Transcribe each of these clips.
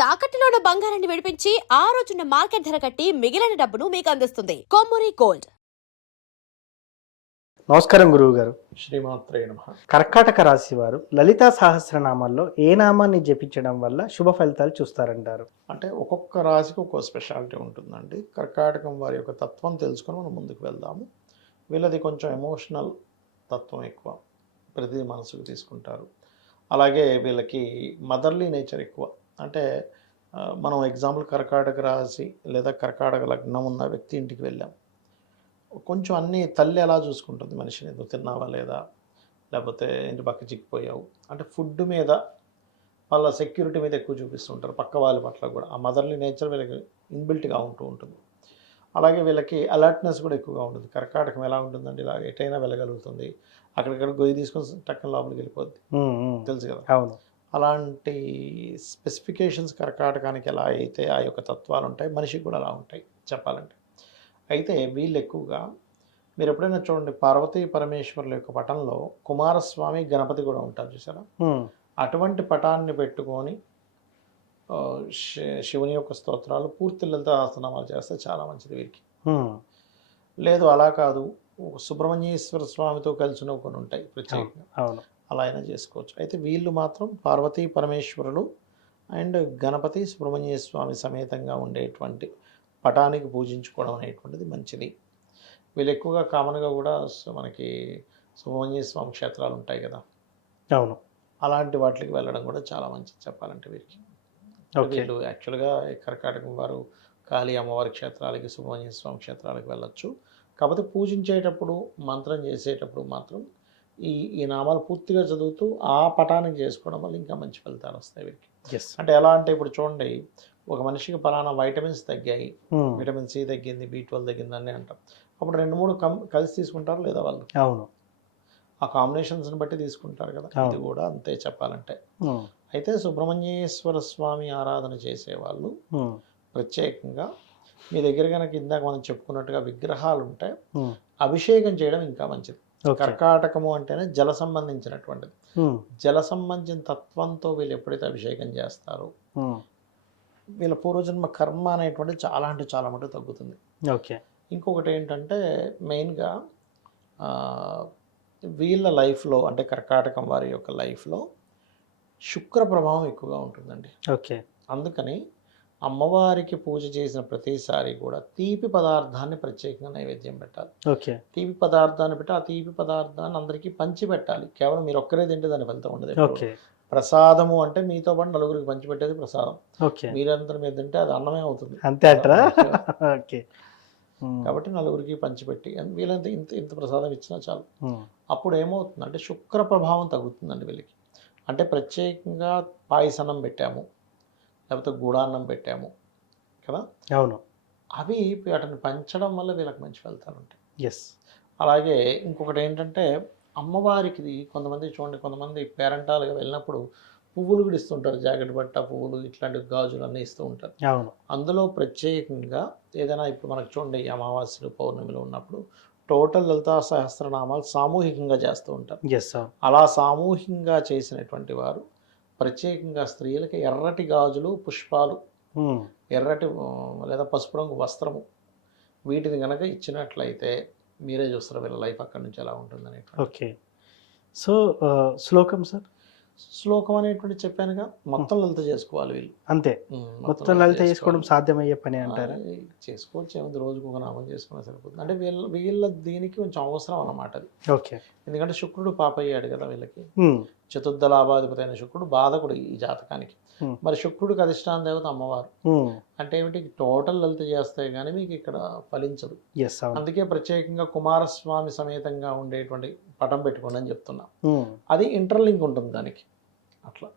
తాకట్టులో ఉన్న బంగారాన్ని విడిపించి ఆ రోజున్న మార్కెట్ ధర కట్టి మిగిలిన డబ్బును మీకు అందిస్తుంది కొమ్మూరి గోల్డ్. నమస్కారం గురువు గారు. శ్రీమాత్రే నమః. కర్కాటక రాశి వారు లలితా సహస్రనామాల్లో ఏ నామాన్ని జపించడం వల్ల శుభ ఫలితాలు చూస్తారంటారు? అంటే ఒక్కొక్క రాశికి ఒక్కో స్పెషాలిటీ ఉంటుందండి. కర్కాటకం వారి యొక్క తత్వం తెలుసుకొని మనం ముందుకు వెళ్దాము. వీళ్ళది కొంచెం ఎమోషనల్ తత్వం ఎక్కువ, ప్రతి మనసుకు తీసుకుంటారు. అలాగే వీళ్ళకి మదర్లీ నేచర్ ఎక్కువ. అంటే మనం ఎగ్జాంపుల్ కర్కాటక రాశి లేదా కర్కాటక లగ్నం ఉన్న వ్యక్తి ఇంటికి వెళ్ళాం, కొంచెం అన్నీ తల్లి ఎలా చూసుకుంటుంది మనిషిని, నువ్వు తిన్నావా లేదా, లేకపోతే ఇంటి పక్క చిక్కిపోయావు అంటే ఫుడ్ మీద వాళ్ళ సెక్యూరిటీ మీద ఎక్కువ చూపిస్తుంటారు, పక్క వాళ్ళ పట్ల కూడా. ఆ మదర్లీ నేచర్ వీళ్ళకి ఇన్బిల్ట్గా ఉంటూ ఉంటుంది. అలాగే వీళ్ళకి అలర్ట్నెస్ కూడా ఎక్కువగా ఉంటుంది. కర్కాటకం ఎలా ఉంటుందండి, ఇలా ఎటైనా వెళ్ళగలుగుతుంది, అక్కడిక్కడ గొయ్యి తీసుకొని టక్కన లోపలికి వెళ్ళిపోద్ది, తెలుసు కదా. అవును. అలాంటి స్పెసిఫికేషన్స్ కర్కాటకానికి ఎలా అయితే ఆ యొక్క తత్వాలు ఉంటాయి, మనిషికి కూడా అలా ఉంటాయి చెప్పాలంటే. అయితే వీళ్ళు ఎక్కువగా మీరు ఎప్పుడైనా చూడండి, పార్వతీ పరమేశ్వరుల యొక్క పటంలో కుమారస్వామి గణపతి కూడా ఉంటారు చూసారా. అటువంటి పటాన్ని పెట్టుకొని శివుని యొక్క స్తోత్రాలు పూర్తి లలిత సహస్రనామాలు చేస్తే చాలా మంచిది వీరికి. లేదు అలా కాదు, సుబ్రహ్మణ్యేశ్వర స్వామితో కలిసిన కొన్ని ఉంటాయి ప్రత్యేకంగా, అలా అయినా చేసుకోవచ్చు. అయితే వీళ్ళు మాత్రం పార్వతీ పరమేశ్వరులు అండ్ గణపతి సుబ్రహ్మణ్య స్వామి సమేతంగా ఉండేటువంటి పటానికి పూజించుకోవడం అనేటువంటిది మంచిది. వీళ్ళు ఎక్కువగా కామన్గా కూడా మనకి సుబ్రహ్మణ్య స్వామి క్షేత్రాలు ఉంటాయి కదా, అవును, అలాంటి వాటికి వెళ్ళడం కూడా చాలా మంచిది చెప్పాలంటే వీరికి. వీళ్ళు యాక్చువల్గా కర్కాటకం వారు కాళీ అమ్మవారి క్షేత్రాలకి సుబ్రహ్మణ్య స్వామి క్షేత్రాలకు వెళ్ళొచ్చు. కాకపోతే పూజించేటప్పుడు మంత్రం చేసేటప్పుడు మాత్రం ఈ నామాలు పూర్తిగా చదువుతూ ఆ పటానికి చేసుకోవడం వల్ల ఇంకా మంచి ఫలితాలు వస్తాయి వీరికి. అంటే ఎలా అంటే ఇప్పుడు చూడండి, ఒక మనిషికి పలానా వైటమిన్స్ తగ్గాయి, విటమిన్ సి తగ్గింది, B12 తగ్గింది అని అంటాం. అప్పుడు 2-3 కలిసి తీసుకుంటారు లేదా వాళ్ళు, అవును, ఆ కాంబినేషన్స్ని బట్టి తీసుకుంటారు కదా. ఇది కూడా అంతే చెప్పాలంటే. అయితే సుబ్రహ్మణ్యేశ్వర స్వామి ఆరాధన చేసేవాళ్ళు ప్రత్యేకంగా మీ దగ్గర కనుక ఇందాక మనం చెప్పుకున్నట్టుగా విగ్రహాలు ఉంటే అభిషేకం చేయడం ఇంకా మంచిది. కర్కాటకము అంటేనే జల సంబంధించినటువంటిది. జల సంబంధించిన తత్వంతో వీళ్ళు ఎప్పుడైతే అభిషేకం చేస్తారో వీళ్ళ పూర్వజన్మ కర్మ అనేటువంటిది చాలా అంటే చాలా మటుకు తగ్గుతుంది. ఇంకొకటి ఏంటంటే మెయిన్గా వీళ్ళ లైఫ్లో అంటే కర్కాటకం వారి యొక్క లైఫ్లో శుక్ర ప్రభావం ఎక్కువగా ఉంటుందండి. అందుకని అమ్మవారికి పూజ చేసిన ప్రతిసారి కూడా తీపి పదార్థాన్ని ప్రత్యేకంగా నైవేద్యం పెట్టాలి. తీపి పదార్థాన్ని పెట్టి ఆ తీపి పదార్థాన్ని అందరికీ పంచి పెట్టాలి. కేవలం మీరు ఒక్కరే తింటే దాని ఫలితం ఉండదు. ప్రసాదము అంటే మీతో పాటు నలుగురికి పంచిపెట్టేది ప్రసాదం. మీరందరూ మీరు తింటే అది అన్నమే అవుతుంది అంతే. కాబట్టి నలుగురికి పంచిపెట్టి వీళ్ళంతా ఇంత ప్రసాదం ఇచ్చినా చాలు. అప్పుడు ఏమవుతుందంటే శుక్ర ప్రభావం తగ్గుతుందండి వీళ్ళకి. అంటే ప్రత్యేకంగా పాయసనం పెట్టాము, లేకపోతే గూడాన్నం పెట్టాము కదా, అవును, అవి వాటిని పంచడం వల్ల వీళ్ళకి మంచి ఫలితాలు ఉంటాయి. అలాగే ఇంకొకటి ఏంటంటే అమ్మవారికి కొంతమంది చూడండి, కొంతమంది పేరెంటాలుగా వెళ్ళినప్పుడు పువ్వులు కూడా ఇస్తుంటారు, జాకెట్ బట్ట పువ్వులు ఇట్లాంటి గాజులు అన్నీ ఇస్తూ ఉంటారు. అందులో ప్రత్యేకంగా ఏదైనా ఇప్పుడు మనకు చూడండి అమావాస్యలు పౌర్ణమిలో ఉన్నప్పుడు టోటల్ లలితా సహస్రనామాలు సామూహికంగా చేస్తూ ఉంటారు. అలా సామూహికంగా చేసినటువంటి వారు ప్రత్యేకంగా స్త్రీలకి ఎర్రటి గాజులు, పుష్పాలు, ఎర్రటి లేదా పసుపు రంగు వస్త్రము వీటిని కనుక ఇచ్చినట్లయితే మీరే చూస్తారు వీళ్ళ లైఫ్ అక్కడి నుంచి ఎలా ఉంటుందని. సో శ్లోకం సార్, శ్లోకం అనేటువంటి చెప్పానుగా, మొత్తం లలిత చేసుకోవాలి వీళ్ళు. అంతే, మొత్తం లలిత చేసుకోవడం సాధ్యమయ్యే పని అంటారా? చేసుకోవచ్చు, ఏముంది, రోజుకు ఒక నామం చేసుకున్నా సరిపోతుంది. అంటే వీళ్ళ దీనికి కొంచెం అవసరం అన్నమాట అది. ఎందుకంటే శుక్రుడు పాపయ్యాడు కదా వీళ్ళకి, చతుర్థ లాభాధిపతి అయిన శుక్రుడు బాధకుడు ఈ జాతకానికి. మరి శుక్రుడికి అధిష్టాన దేవత అమ్మవారు. అంటే ఏమిటి, టోటల్ లలిత చేస్తే కానీ మీకు ఇక్కడ ఫలించదు. అందుకే ప్రత్యేకంగా కుమారస్వామి సమేతంగా ఉండేటువంటి పటం పెట్టుకోండి అని చెప్తున్నా. అది ఇంటర్లింక్ ఉంటుంది దానికి అట్లా.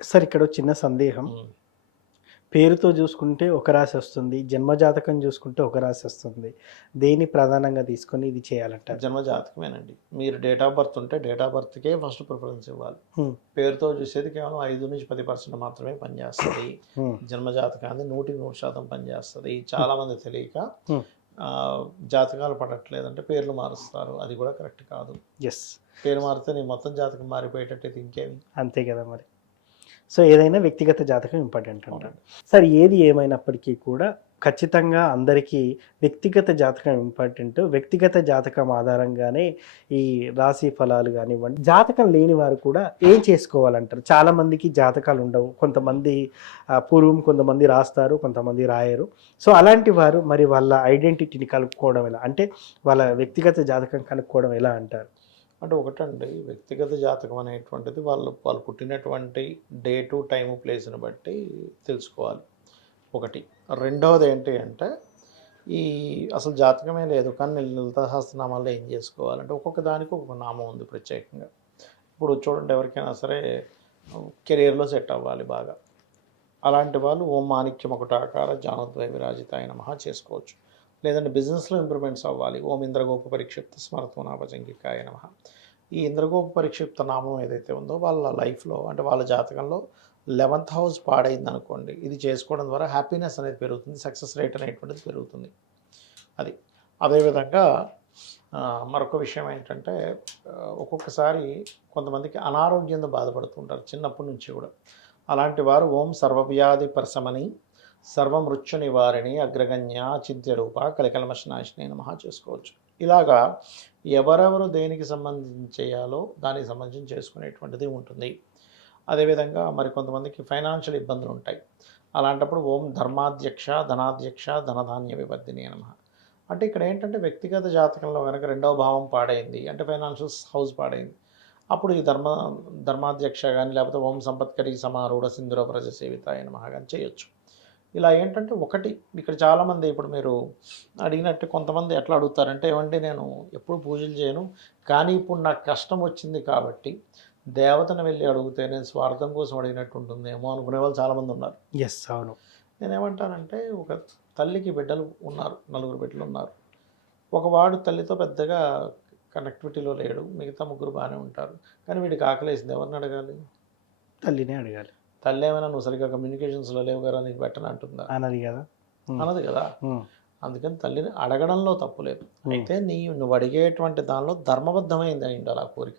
సార్ ఇక్కడ చిన్న సందేహం, పేరుతో చూసుకుంటే ఒక రాశి వస్తుంది, జన్మజాతకం చూసుకుంటే ఒక రాశి వస్తుంది, దేని ప్రధానంగా తీసుకొని ఇది చేయాలంటారు? జన్మజాతకమేనండి. మీరు డేట్ ఆఫ్ బర్త్ ఉంటే డేట్ ఆఫ్ బర్త్కే ఫస్ట్ ప్రిఫరెన్స్ ఇవ్వాలి. పేరుతో చూసేది కేవలం 5-10% మాత్రమే పనిచేస్తుంది. జన్మజాతకాన్ని 100% పనిచేస్తుంది. చాలా మంది తెలియక జాతకాలు పడట్లేదంటే పేర్లు మారుస్తారు, అది కూడా కరెక్ట్ కాదు. పేరు మారితే నీ మొత్తం జాతకం మారిపోయేటట్టు ఇంకేమి, అంతే కదా మరి. సో ఏదైనా వ్యక్తిగత జాతకం ఇంపార్టెంట్ అంటారు. సార్ ఏది ఏమైనప్పటికీ కూడా ఖచ్చితంగా అందరికీ వ్యక్తిగత జాతకం ఇంపార్టెంట్. వ్యక్తిగత జాతకం ఆధారంగానే ఈ రాశి ఫలాలు కానివ్వండి, జాతకం లేని వారు కూడా ఏం చేసుకోవాలంటారు? చాలామందికి జాతకాలు ఉండవు. కొంతమంది పూర్వం కొంతమంది రాస్తారు, కొంతమంది రాయరు. సో అలాంటి వారు మరి వాళ్ళ ఐడెంటిటీని కనుక్కోవడం ఎలా, అంటే వాళ్ళ వ్యక్తిగత జాతకం కనుక్కోవడం ఎలా అంటారు? అంటే ఒకటండి, వ్యక్తిగత జాతకం అనేటువంటిది వాళ్ళు పుట్టినటువంటి డేటు, టైము, ప్లేస్ని బట్టి తెలుసుకోవాలి ఒకటి. రెండవది ఏంటి అంటే ఈ అసలు జాతకమే లేదు కానీ లలిత సహస్రనామాల్లో ఏం చేసుకోవాలంటే ఒక్కొక్క దానికి ఒక్కొక్క నామం ఉంది ప్రత్యేకంగా. ఇప్పుడు చూడండి, ఎవరికైనా సరే కెరియర్లో సెట్ అవ్వాలి బాగా, అలాంటి వాళ్ళు ఓం మాణిక్యం ఒకటాకార జానోద్వయ విరాజితాయ నమః చేసుకోవచ్చు. లేదంటే బిజినెస్లో ఇంప్రూవ్మెంట్స్ అవ్వాలి, ఓం ఇంద్రగోప పరిక్షిప్త స్మరత్వనాభజంగికాయ నమః. ఈ ఇంద్రగోప పరిక్షిప్త నామం ఏదైతే ఉందో వాళ్ళ లైఫ్లో, అంటే వాళ్ళ జాతకంలో 11th హౌస్ పాడైంది అనుకోండి, ఇది చేసుకోవడం ద్వారా హ్యాపీనెస్ అనేది పెరుగుతుంది, సక్సెస్ రేట్ అనేటువంటిది పెరుగుతుంది. అది అదేవిధంగా మరొక విషయం ఏంటంటే ఒక్కొక్కసారి కొంతమందికి అనారోగ్యంతో బాధపడుతుంటారు చిన్నప్పటి నుంచి కూడా. అలాంటి వారు ఓం సర్వవ్యాధి ప్రశమని సర్వమృత్యు నివారిణి అగ్రగణ్య చింత్యరూప కలికల్మషనాశిని నమః చేసుకోవచ్చు. ఇలాగా ఎవరెవరు దేనికి సంబంధించి చేయాలో దానికి సంబంధించి చేసుకునేటువంటిది ఉంటుంది. అదేవిధంగా మరి కొంతమందికి ఫైనాన్షియల్ ఇబ్బందులు ఉంటాయి. అలాంటప్పుడు ఓం ధర్మాధ్యక్ష ధనాధ్యక్ష ధనధాన్య వివర్ధిని నమః. అంటే ఇక్కడ ఏంటంటే వ్యక్తిగత జాతకంలో కనుక 2వ భావం పాడైంది అంటే ఫైనాన్షియల్ హౌస్ పాడైంది, అప్పుడు ఈ ధర్మాధ్యక్ష కానీ లేకపోతే ఓం సంపత్కరి సమారూఢ సింధుర ప్రజ సేవితాయ నమః కానీ చేయొచ్చు. ఇలా ఏంటంటే ఒకటి, ఇక్కడ చాలామంది ఇప్పుడు మీరు అడిగినట్టు కొంతమంది ఎట్లా అడుగుతారంటే, ఏమంటే నేను ఎప్పుడు పూజలు చేయను కానీ ఇప్పుడు నాకు కష్టం వచ్చింది కాబట్టి దేవతను వెళ్ళి అడిగితే నేను స్వార్థం కోసం అడిగినట్టు ఉంటుందేమో అనుకునే వాళ్ళు చాలామంది ఉన్నారు. ఎస్, అవును. నేనేమంటానంటే, ఒక తల్లికి బిడ్డలు ఉన్నారు, 4 బిడ్డలు ఉన్నారు. ఒకవాడు తల్లితో పెద్దగా కనెక్టివిటీలో లేడు, మిగతా 3 బాగానే ఉంటారు. కానీ వీడికి ఆకలేసింది, ఎవరిని అడగాలి? తల్లినే అడగాలి. తల్లి ఏమైనా నువ్వు సరిగ్గా కమ్యూనికేషన్స్లో లేవు కదా నీకు పెట్టని అంటుందా? అన్నది కదా, అన్నది కదా. అందుకని తల్లిని అడగడంలో తప్పు లేదు. అయితే నువ్వు అడిగేటువంటి దానిలో ధర్మబద్ధమైంది అయి ఉండాలి ఆ కోరిక.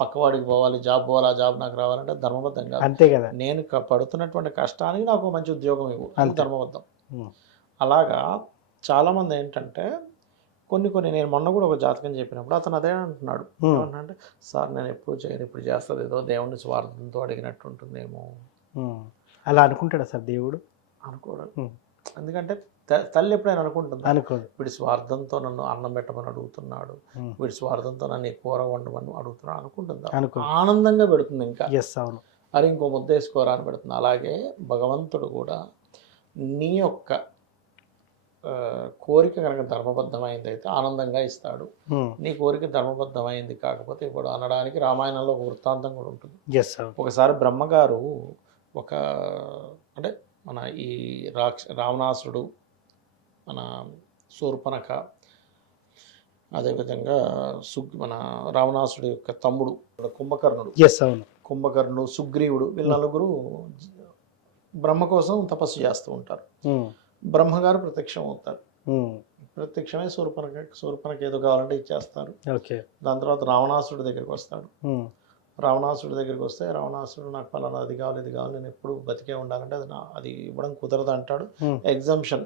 పక్కవాడికి పోవాలి, జాబ్ పోవాలి, ఆ జాబ్ నాకు రావాలంటే ధర్మబద్ధం కాదు. అంతే కదా. నేను పడుతున్నటువంటి కష్టానికి నాకు మంచి ఉద్యోగం ఇవ్వు, అది ధర్మబద్ధం. అలాగా చాలామంది ఏంటంటే కొన్ని నేను మొన్న కూడా ఒక జాతకం చెప్పినప్పుడు అతను అదే అంటున్నాడు. ఏమన్నా సార్ నేను ఎప్పుడు చేయను, ఇప్పుడు చేస్తుంది, ఏదో దేవుడిని స్వార్థంతో అడిగినట్టు ఉంటుందేమో. అలా అనుకుంటాడా సార్ దేవుడు? అనుకోవడం. ఎందుకంటే తల్లి ఎప్పుడైనా అనుకుంటుంది, అనుకోదు వీడి స్వార్థంతో నన్ను అన్నం పెట్టమని అడుగుతున్నాడు, వీడి స్వార్థంతో నన్ను కూర వండమని అడుగుతున్నాడు అనుకుంటుందా? ఆనందంగా పెడుతుంది. ఇంకా అవును, అరే ఇంకో ముద్ద వేసుకోరా అని పెడుతుంది. అలాగే భగవంతుడు కూడా నీ యొక్క కోరిక కనుక ధర్మబద్ధమైంది అయితే ఆనందంగా ఇస్తాడు, నీ కోరిక ధర్మబద్ధమైంది కాకపోతే ఇప్పుడు అనడానికి రామాయణంలో ఒక వృత్తాంతం కూడా ఉంటుంది. ఒకసారి బ్రహ్మగారు అంటే మన ఈ రావణాసురుడు, మన శూర్పణఖ, అదేవిధంగా మన రావణాసురుడు యొక్క తమ్ముడు కుంభకర్ణుడు, సుగ్రీవుడు, వీళ్ళ 4 బ్రహ్మ కోసం తపస్సు చేస్తూ ఉంటారు. బ్రహ్మగారు ప్రత్యక్షం అవుతారు. ప్రత్యక్షమే శూర్పణఖ ఏదో కావాలంటే ఇచ్చేస్తారు. దాని తర్వాత రావణాసురుడి దగ్గరికి వస్తాడు. రావణాసురుడి దగ్గరికి వస్తే రావణాసురుడు నాకు పలానా అది కావాలి, ఇది కావాలి, నేను ఎప్పుడు బతికే ఉండాలంటే అది ఇవ్వడం కుదరదు అంటాడు. ఎగ్జంప్షన్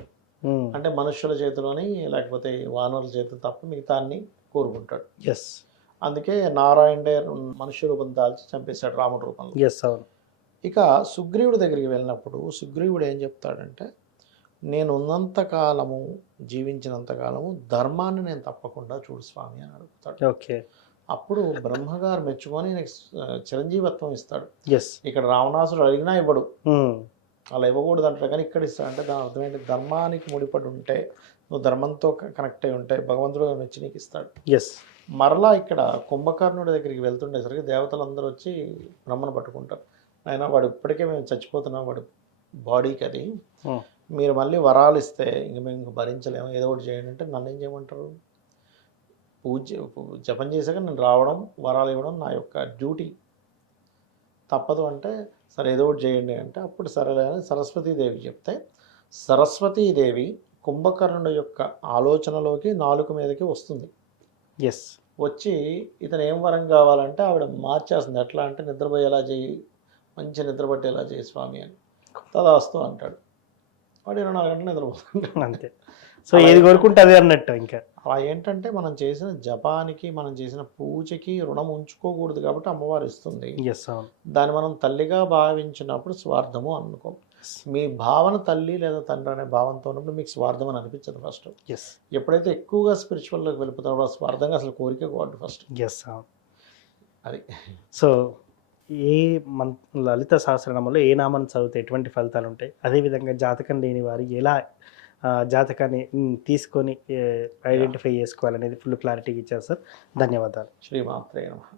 అంటే మనుష్యుల చేతిలోని లేకపోతే వానరుల చేతులు తప్ప మిగతా అన్ని కోరుకుంటాడు. అందుకే నారాయణుడే మనుష్య రూపం దాల్చి చంపేశాడు రాముడి రూపంలో. ఇక సుగ్రీవుడి దగ్గరికి వెళ్ళినప్పుడు సుగ్రీవుడు ఏం చెప్తాడంటే, నేను ఉన్నంతకాలము, జీవించినంతకాలము ధర్మాన్ని నేను తప్పకుండా చూడు స్వామి అని అడుగుతాడు. అప్పుడు బ్రహ్మగారు మెచ్చుకొని చిరంజీవత్వం ఇస్తాడు. ఇక్కడ రావణాసుడు అడిగినా ఇవ్వడు, అలా ఇవ్వకూడదు అంటాడు, కానీ ఇక్కడ ఇస్తాడంటే దాని అర్థం ఏంటి? ధర్మానికి ముడిపడి ఉంటే, నువ్వు ధర్మంతో కనెక్ట్ అయి ఉంటే భగవంతుడు మెచ్చి నీకు ఇస్తాడు. మరలా ఇక్కడ కుంభకర్ణుడి దగ్గరికి వెళ్తుండేసరికి దేవతలందరూ వచ్చి బ్రహ్మను పట్టుకుంటారు. అయినా వాడు ఇప్పటికే మేము చచ్చిపోతున్నాం, వాడు బాడీకి అది, మీరు మళ్ళీ వరాలు ఇస్తే ఇంక మేము ఇంక భరించలేము, ఏదో ఒకటి చేయండి అంటే నన్ను ఏం చేయమంటారు? జపం చేశాక నేను రావడం, వరాలు ఇవ్వడం నా యొక్క డ్యూటీ, తప్పదు అంటే సరే ఏదో ఒకటి చేయండి అంటే అప్పుడు సరేలే అని సరస్వతీదేవి చెప్తే, సరస్వతీదేవి కుంభకర్ణుడి యొక్క ఆలోచనలోకి నాలుక మీదకి వస్తుంది. వచ్చి ఇతను ఏం వరం కావాలంటే ఆవిడ మార్చేస్తుంది. ఎట్లా అంటే నిద్రపోయేలా చేయి, మంచి నిద్ర పట్టేలా చేయి స్వామి అని తదాస్తు అంటాడు. వాడు 24 గంటలు నిద్రపోతుంటాడు. అంతే. సో ఏది కోరుకుంటే అదే అన్నట్టు ఇంకా. అలా ఏంటంటే మనం చేసిన జపానికి మనం చేసిన పూజకి రుణం ఉంచుకోకూడదు కాబట్టి అమ్మవారు ఇస్తుంది. ఎస్, అవును. దాన్ని మనం తల్లిగా భావించినప్పుడు స్వార్థము అనుకో. మీ భావన తల్లి లేదా తండ్రి అనే భావంతో ఉన్నప్పుడు మీకు స్వార్థం అని అనిపించదు ఫస్ట్. ఎస్, ఎప్పుడైతే ఎక్కువగా స్పిరిచువల్లోకి వెళ్ళిపోతారో స్వార్థంగా అసలు కోరిక కోవద్దు ఫస్ట్. ఎస్, అవును. అది. సో ఏ లలిత సహస్రనామంలో ఏ నామాన్ని చదివితే ఎటువంటి ఫలితాలు ఉంటాయి, అదేవిధంగా జాతకం లేని వారు ఎలా జాతకాన్ని తీసుకొని ఐడెంటిఫై చేసుకోవాలనేది ఫుల్ క్లారిటీగా ఇచ్చారు సార్. ధన్యవాదాలు. శ్రీమాత్రే నమః.